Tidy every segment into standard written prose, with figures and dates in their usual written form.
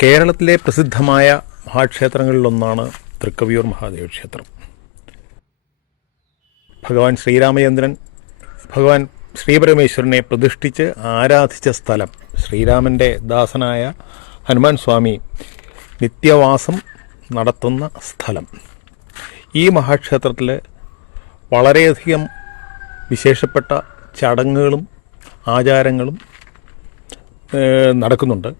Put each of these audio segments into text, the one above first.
കേരളത്തിലെ പ്രസിദ്ധമായ മഹാക്ഷേത്രങ്ങളിലൊന്നാണ് തൃക്കവിയൂർ മഹാദേവ ക്ഷേത്രം. ഭഗവാൻ ശ്രീരാമചന്ദ്രൻ ഭഗവാൻ ശ്രീപരമേശ്വരനെ പ്രതിഷ്ഠിച്ച് ആരാധിച്ച സ്ഥലം, ശ്രീരാമൻ്റെ ദാസനായ ഹനുമാൻ സ്വാമി നിത്യവാസം നടത്തുന്ന സ്ഥലം. ഈ മഹാക്ഷേത്രത്തിൽ വളരെയധികം വിശേഷപ്പെട്ട ചടങ്ങുകളും ആചാരങ്ങളും നടക്കുന്നുണ്ട്.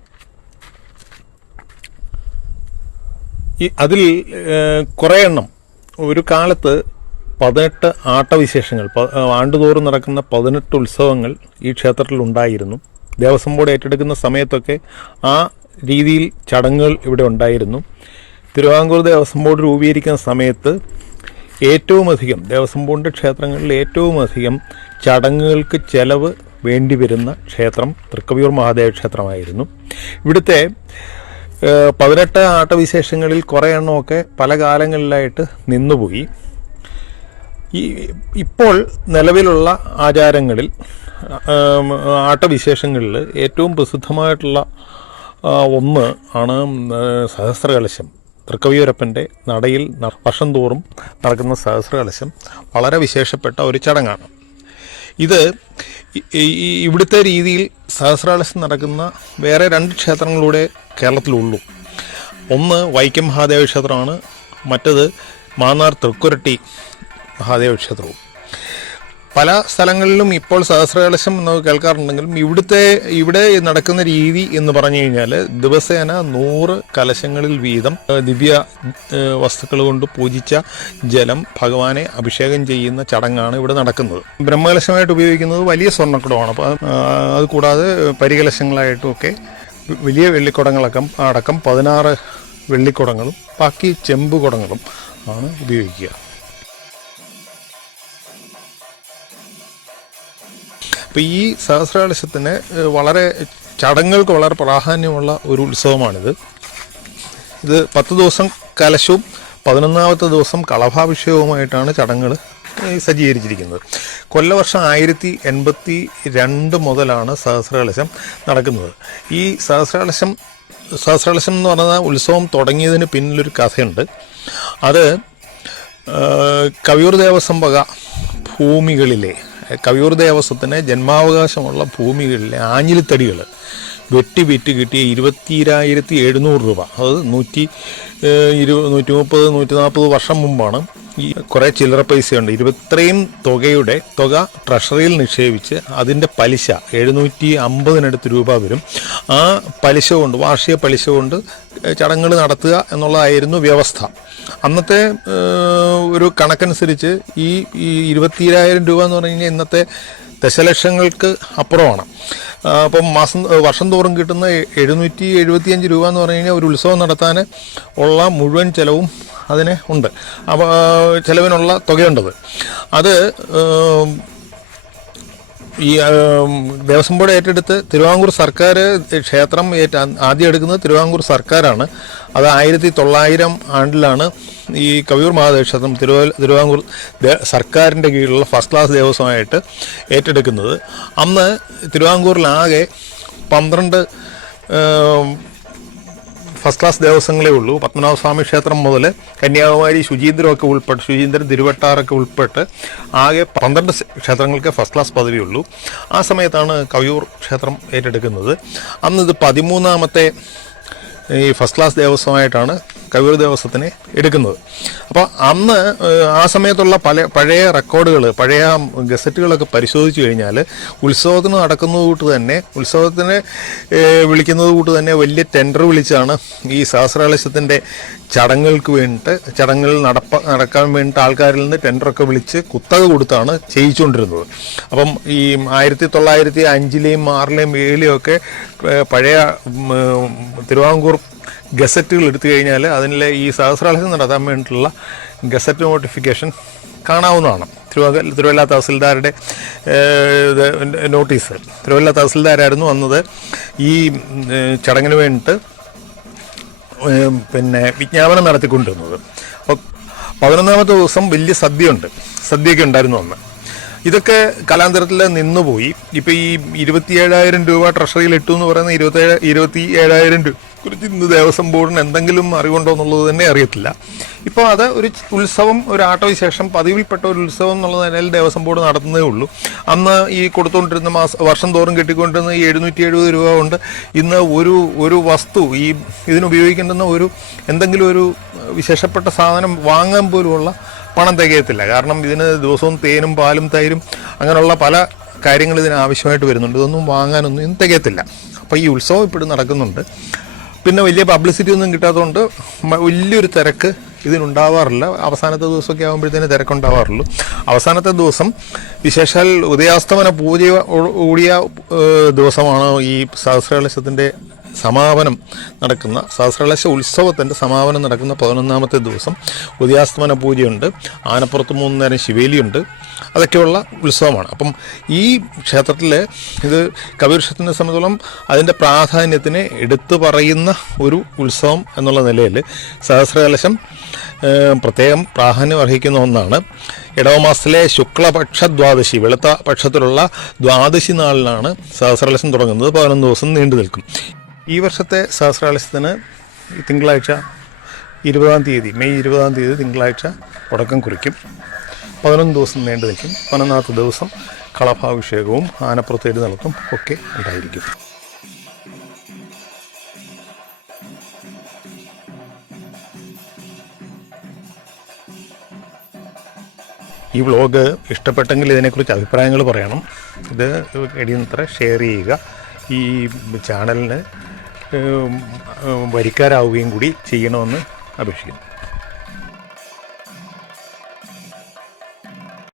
അതിൽ കുറേ എണ്ണം ഒരു കാലത്ത് 18 ആട്ടവിശേഷങ്ങൾ, ആണ്ടുതോറും നടക്കുന്ന 18 ഉത്സവങ്ങൾ ഈ ക്ഷേത്രത്തിൽ ഉണ്ടായിരുന്നു. ദേവസ്വം ബോർഡ് ഏറ്റെടുക്കുന്ന സമയത്തൊക്കെ ആ രീതിയിൽ ചടങ്ങുകൾ ഇവിടെ ഉണ്ടായിരുന്നു. തിരുവിതാംകൂർ ദേവസ്വം ബോർഡ് രൂപീകരിക്കുന്ന സമയത്ത് ഏറ്റവും അധികം ദേവസ്വം ബോർഡിൻ്റെ ക്ഷേത്രങ്ങളിൽ ഏറ്റവും അധികം ചടങ്ങുകൾക്ക് ചെലവ് വേണ്ടിവരുന്ന ക്ഷേത്രം തൃക്കവിയൂർ മഹാദേവ ക്ഷേത്രമായിരുന്നു. ഇവിടുത്തെ 18 ആട്ടവിശേഷങ്ങളിൽ കുറേ എണ്ണമൊക്കെ പല കാലങ്ങളിലായിട്ട് നിന്നുപോയി. ഇപ്പോൾ നിലവിലുള്ള ആചാരങ്ങളിൽ ആട്ടവിശേഷങ്ങളിൽ ഏറ്റവും പ്രസിദ്ധമായിട്ടുള്ള ഒന്ന് ആണ് സഹസ്രകലശം. തൃക്കവിയൂരപ്പൻ്റെ നടയിൽ വർഷം തോറും നടക്കുന്ന സഹസ്രകലശം വളരെ വിശേഷപ്പെട്ട ഒരു ചടങ്ങാണ്. ഇത് ഇവിടുത്തെ രീതിയിൽ സഹസ്രകലശം നടക്കുന്ന വേറെ 2 ക്ഷേത്രങ്ങളിലൂടെ കേരളത്തിലുള്ളൂ. ഒന്ന് വൈക്കം മഹാദേവ ക്ഷേത്രമാണ്, മറ്റത് മാന്നാർ തൃക്കുരട്ടി മഹാദേവ ക്ഷേത്രവും. പല സ്ഥലങ്ങളിലും ഇപ്പോൾ സഹസ്രകലശം എന്ന് കേൾക്കാറുണ്ടെങ്കിലും ഇവിടെ നടക്കുന്ന രീതി എന്ന് പറഞ്ഞു കഴിഞ്ഞാൽ ദിവസേന 100 കലശങ്ങളിൽ വീതം ദിവ്യ വസ്തുക്കൾ കൊണ്ട് പൂജിച്ച ജലം ഭഗവാനെ അഭിഷേകം ചെയ്യുന്ന ചടങ്ങാണ് ഇവിടെ നടക്കുന്നത്. ബ്രഹ്മകലശമായിട്ട് ഉപയോഗിക്കുന്നത് വലിയ സ്വർണ്ണക്കുടമാണ്. അത് കൂടാതെ പരികലശങ്ങളായിട്ടുമൊക്കെ വലിയ വെള്ളിക്കുടങ്ങളൊക്കെ അടക്കം 16 വെള്ളിക്കുടങ്ങളും ബാക്കി ചെമ്പ് കുടങ്ങളും ആണ് ഉപയോഗിക്കുക. അപ്പോൾ ഈ സഹസ്രകലശത്തിന് ചടങ്ങുകൾക്ക് വളരെ പ്രാധാന്യമുള്ള ഒരു ഉത്സവമാണിത്. ഇത് 10 ദിവസം കലശവും 11ാമത്തെ ദിവസം കളഭാഭിഷേകവുമായിട്ടാണ് ചടങ്ങുകൾ സജ്ജീകരിച്ചിരിക്കുന്നത്. കൊല്ലവർഷം 1082 മുതലാണ് സഹസ്രകലശം നടക്കുന്നത്. ഈ സഹസ്രകലശം എന്ന് പറഞ്ഞാൽ ഉത്സവം തുടങ്ങിയതിന് പിന്നിലൊരു കഥയുണ്ട്. അത് കവിയൂർ ദേവസ്വം വക ഭൂമികളിലെ കവിയൂർ ദേവസ്വത്തിന് ജന്മാവകാശമുള്ള ഭൂമികളിലെ ആഞ്ഞിലിത്തടികൾ വെട്ടി വിറ്റ് കിട്ടിയ 22,700 രൂപ, അത് 130-140 വർഷം മുമ്പാണ്. ഈ കുറേ ചില്ലറ പൈസയുണ്ട്. ഇത്രയും തുക ട്രഷറിയിൽ നിക്ഷേപിച്ച് അതിൻ്റെ പലിശ 750 രൂപ വരും. ആ പലിശ കൊണ്ട്, വാർഷിക പലിശ കൊണ്ട് ചടങ്ങുകൾ നടത്തുക എന്നുള്ളതായിരുന്നു വ്യവസ്ഥ. അന്നത്തെ ഒരു കണക്കനുസരിച്ച് ഈ 22,000 രൂപ എന്ന് പറഞ്ഞു കഴിഞ്ഞാൽ ഇന്നത്തെ ദശലക്ഷങ്ങൾക്ക് അപ്പുറമാണ്. അപ്പം വർഷം തോറും കിട്ടുന്ന 775 രൂപ എന്ന് പറഞ്ഞു കഴിഞ്ഞാൽ ഒരു ഉത്സവം നടത്താൻ ഉള്ള മുഴുവൻ ചിലവും അതിന് ഉണ്ട്. അപ്പോൾ ചിലവിനുള്ള തുകയുണ്ടത്. അത് ഈ ദേവസ്വം ബോർഡ് ഏറ്റെടുത്ത് തിരുവിതാംകൂർ സർക്കാർ ക്ഷേത്രം ആദ്യം എടുക്കുന്നത് തിരുവിതാംകൂർ സർക്കാരാണ്. അത് 1900 ആണ്ടിലാണ് ഈ കവിയൂർ മഹാദേവ ക്ഷേത്രം തിരുവിതാംകൂർ സർക്കാരിൻ്റെ കീഴിലുള്ള ഫസ്റ്റ് ക്ലാസ് ദേവസ്വമായിട്ട് ഏറ്റെടുക്കുന്നത്. അന്ന് തിരുവിതാംകൂറിലാകെ 12 ഫസ്റ്റ് ക്ലാസ് ദേവസ്വങ്ങളേ ഉള്ളൂ. പത്മനാഭസ്വാമി ക്ഷേത്രം മുതൽ കന്യാകുമാരി ശുചീന്ദ്രൻ തിരുവട്ടാറൊക്കെ ഉൾപ്പെട്ട് ആകെ 12 ക്ഷേത്രങ്ങൾക്ക് ഫസ്റ്റ് ക്ലാസ് പദവിയുള്ളൂ. ആ സമയത്താണ് കവിയൂർ ക്ഷേത്രം ഏറ്റെടുക്കുന്നത്. അന്ന് ഇത് 13ാമത്തെ ഈ ഫസ്റ്റ് ക്ലാസ് ദേവസ്വമായിട്ടാണ് കവിയൂർ ദേവസ്വത്തിനെ എടുക്കുന്നത്. അപ്പോൾ അന്ന് ആ സമയത്തുള്ള പഴയ റെക്കോർഡുകൾ, പഴയ ഗസറ്റുകളൊക്കെ പരിശോധിച്ച് കഴിഞ്ഞാൽ ഉത്സവത്തിന് ഉത്സവത്തിനെ വിളിക്കുന്നത് കൂട്ട് തന്നെ വലിയ ടെൻഡർ വിളിച്ചാണ് ഈ സഹസ്രകലശത്തിൻ്റെ ചടങ്ങുകൾ നടക്കാൻ വേണ്ടിയിട്ട് ആൾക്കാരിൽ നിന്ന് ടെൻഡറൊക്കെ വിളിച്ച് കുത്തക കൊടുത്താണ് ചെയ്യിച്ചുകൊണ്ടിരുന്നത്. അപ്പം ഈ 1905-ലെയും 6-ലെയും 7-ലെയും ഒക്കെ പഴയ തിരുവിതാംകൂർ ഗസറ്റുകൾ എടുത്തു കഴിഞ്ഞാൽ അതിലെ ഈ സഹസ്രകലശം നടത്താൻ വേണ്ടിയിട്ടുള്ള ഗസറ്റ് നോട്ടിഫിക്കേഷൻ കാണാവുന്നതാണ്. തിരുവല്ല തഹസിൽദാരുടെ നോട്ടീസ്. തിരുവല്ല തഹസിൽദാരായിരുന്നു അന്നത് ഈ ചടങ്ങിന് വേണ്ടിയിട്ട് വിജ്ഞാപനം നടത്തിക്കൊണ്ടിരുന്നത്. അപ്പോൾ 11ാമത്തെ ദിവസം വലിയ സദ്യയൊക്കെ ഉണ്ടായിരുന്നു അന്ന്. ഇതൊക്കെ കലാന്തരത്തിൽ നിന്നുപോയി. ഇപ്പോൾ ഈ 27,000 രൂപ ട്രഷറിയിൽ ഇട്ടു എന്ന് പറയുന്ന 27,000 കുറിച്ച് ഇന്ന് ദേവസ്വം ബോർഡിന് എന്തെങ്കിലും അറിവുണ്ടോ എന്നുള്ളത് തന്നെ അറിയത്തില്ല. ഇപ്പോൾ അത് ഒരു ഉത്സവം, ഒരു ആട്ടവിശേഷം, പതിവിൽപ്പെട്ട ഒരു ഉത്സവം എന്നുള്ള നിലയിൽ ദേവസ്വം ബോർഡ് നടത്തുന്നതേ ഉള്ളൂ. അന്ന് ഈ കൊടുത്തുകൊണ്ടിരുന്ന വർഷം തോറും കിട്ടിക്കൊണ്ടിരുന്ന ഈ 770 രൂപ കൊണ്ട് ഇന്ന് ഒരു വസ്തു ഈ ഇതിനുപയോഗിക്കേണ്ടുന്ന എന്തെങ്കിലും ഒരു വിശേഷപ്പെട്ട സാധനം വാങ്ങാൻ പോലുമുള്ള പണം തികയത്തില്ല. കാരണം ഇതിന് ദിവസവും തേനും പാലും തൈരും അങ്ങനെയുള്ള പല കാര്യങ്ങൾ ഇതിന് ആവശ്യമായിട്ട് വരുന്നുണ്ട്. ഇതൊന്നും വാങ്ങാനൊന്നും ഇന്ന് തികയത്തില്ല. അപ്പോൾ ഈ ഉത്സവം ഇപ്പോഴും നടക്കുന്നുണ്ട്. പിന്നെ വലിയ പബ്ലിസിറ്റി ഒന്നും കിട്ടാത്തതുകൊണ്ട് വലിയൊരു തിരക്ക് ഇതിനുണ്ടാവാറില്ല. അവസാനത്തെ ദിവസമൊക്കെ ആകുമ്പോഴത്തേന് തിരക്കുണ്ടാവാറുള്ളൂ. അവസാനത്തെ ദിവസം വിശേഷാൽ ഉദയാസ്തമന പൂജ കൂടിയ ദിവസമാണ് ഈ സഹസ്രകലശത്തിൻ്റെ സമാപനം നടക്കുന്ന, സഹസ്രകലശ ഉത്സവത്തിൻ്റെ സമാപനം നടക്കുന്ന 11ാമത്തെ ദിവസം ഉദയാസ്തമന പൂജയുണ്ട്. ആനപ്പുറത്ത് 3 നേരം ശിവേലിയുണ്ട്. അതൊക്കെയുള്ള ഉത്സവമാണ്. അപ്പം ഈ ക്ഷേത്രത്തിൽ ഇത് കവിവൃക്ഷത്തിനെ സംബന്ധിച്ചോളം അതിൻ്റെ പ്രാധാന്യത്തിനെ എടുത്തു പറയുന്ന ഒരു ഉത്സവം എന്നുള്ള നിലയിൽ സഹസ്രകലശം പ്രത്യേകം പ്രാധാന്യം അർഹിക്കുന്ന ഒന്നാണ്. ഇടവമാസത്തിലെ ശുക്ലപക്ഷ ദ്വാദശി, വെളുത്ത പക്ഷത്തിലുള്ള ദ്വാദശി നാളിലാണ് സഹസ്രകലശം തുടങ്ങുന്നത്. 11 ദിവസം നീണ്ടു നിൽക്കും. ഈ വർഷത്തെ സഹസ്രകലശത്തിന് തിങ്കളാഴ്ച 20-ാം തീയതി, മെയ് 20-ാം തീയതി തിങ്കളാഴ്ച തുടക്കം കുറിക്കും. 11 ദിവസം നീണ്ടു നിൽക്കും. 11ാമത്തെ ദിവസം കളഭാഭിഷേകവും ആനപ്പുറത്ത് എഴുന്നള്ളത്തും ഒക്കെ ഉണ്ടായിരിക്കും. ഈ വ്ളോഗ് ഇഷ്ടപ്പെട്ടെങ്കിൽ ഇതിനെക്കുറിച്ച് അഭിപ്രായങ്ങൾ പറയണം. ഇത് കഴിയുന്നത്ര ഷെയർ ചെയ്യുക. ഈ ചാനലിന് വരിക്കാരാവുകയും കൂടി ചെയ്യണമെന്ന് അപേക്ഷിക്കുന്നു.